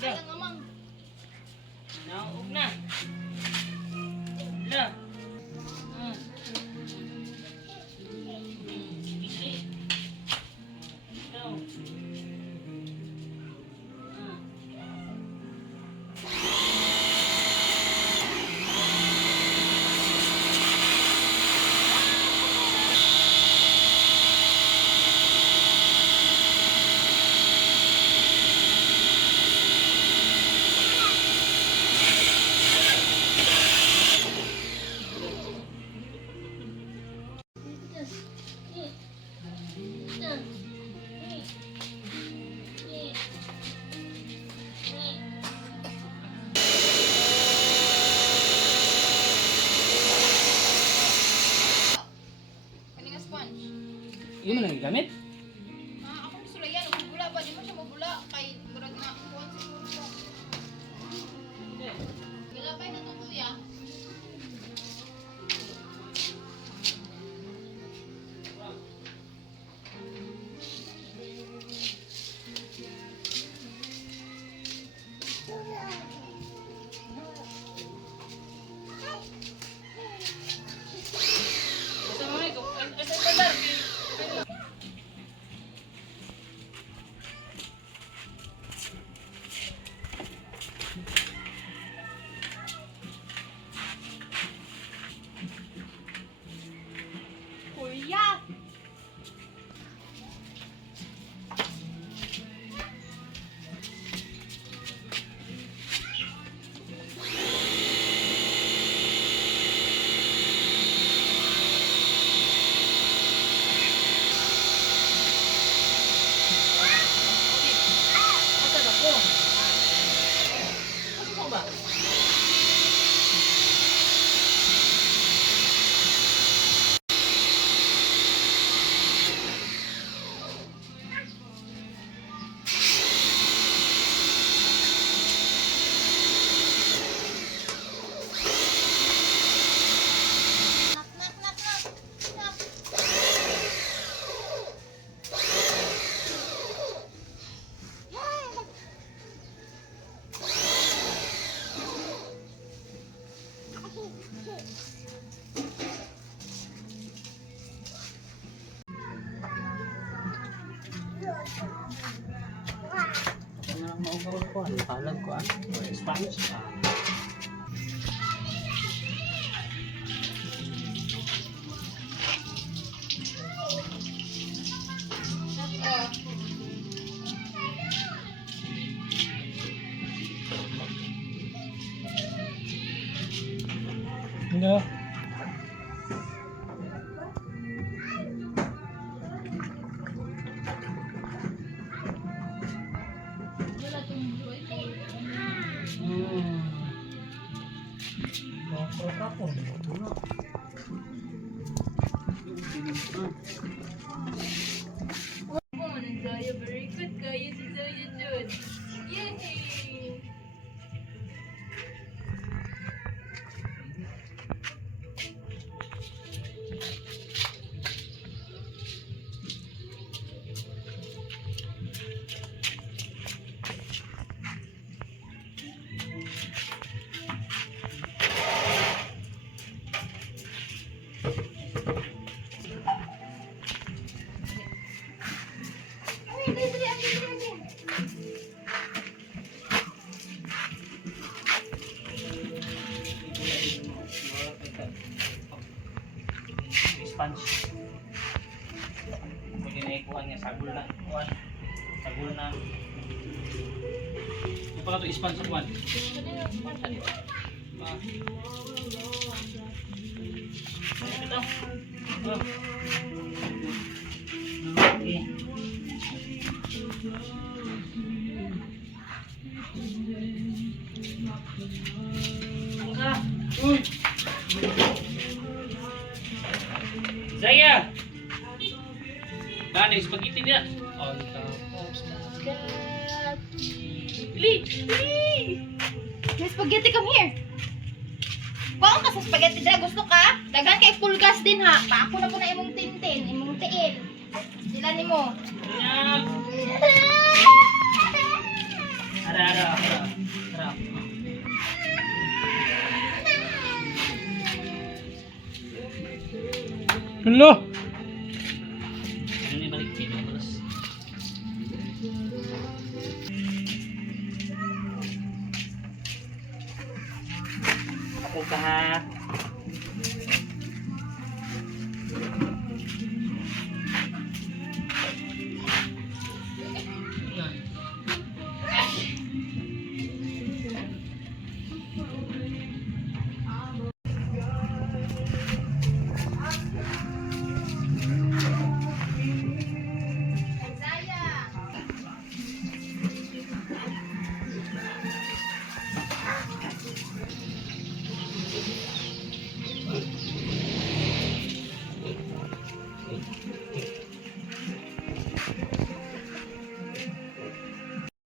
Hala. Naog na. Hala. Yun mo nang gamit? Ako gusto lang yan. Mabula ba? Di mo siya mabula. Kay murag na kuwan siguro siya. Galapay na ito kuya. Kuya! Asan ako? Asan mo ba? Ano ang maugaw ko? Ano palag ko? Spanish? Hindi. Very good kaya si Zaya dun. Yay! Sponge. Pwede na ikuhan niya. Sagol na. Kuhan. Sagol na. Yung pa ka ito sponge kuhan. Ito. Okay. Uy! Zaya! Dani, spaghetti dia. On top of spaghetti. May spaghetti, come here. Kuhaan ka sa spaghetti dala. Gusto ka? Dagan kay pulgas din ha. Paako na po na imong tintin, imong tiin. Sila ni mo. Yan. Harap. Hello. Ano ni balik dito terus. Ako ka ha.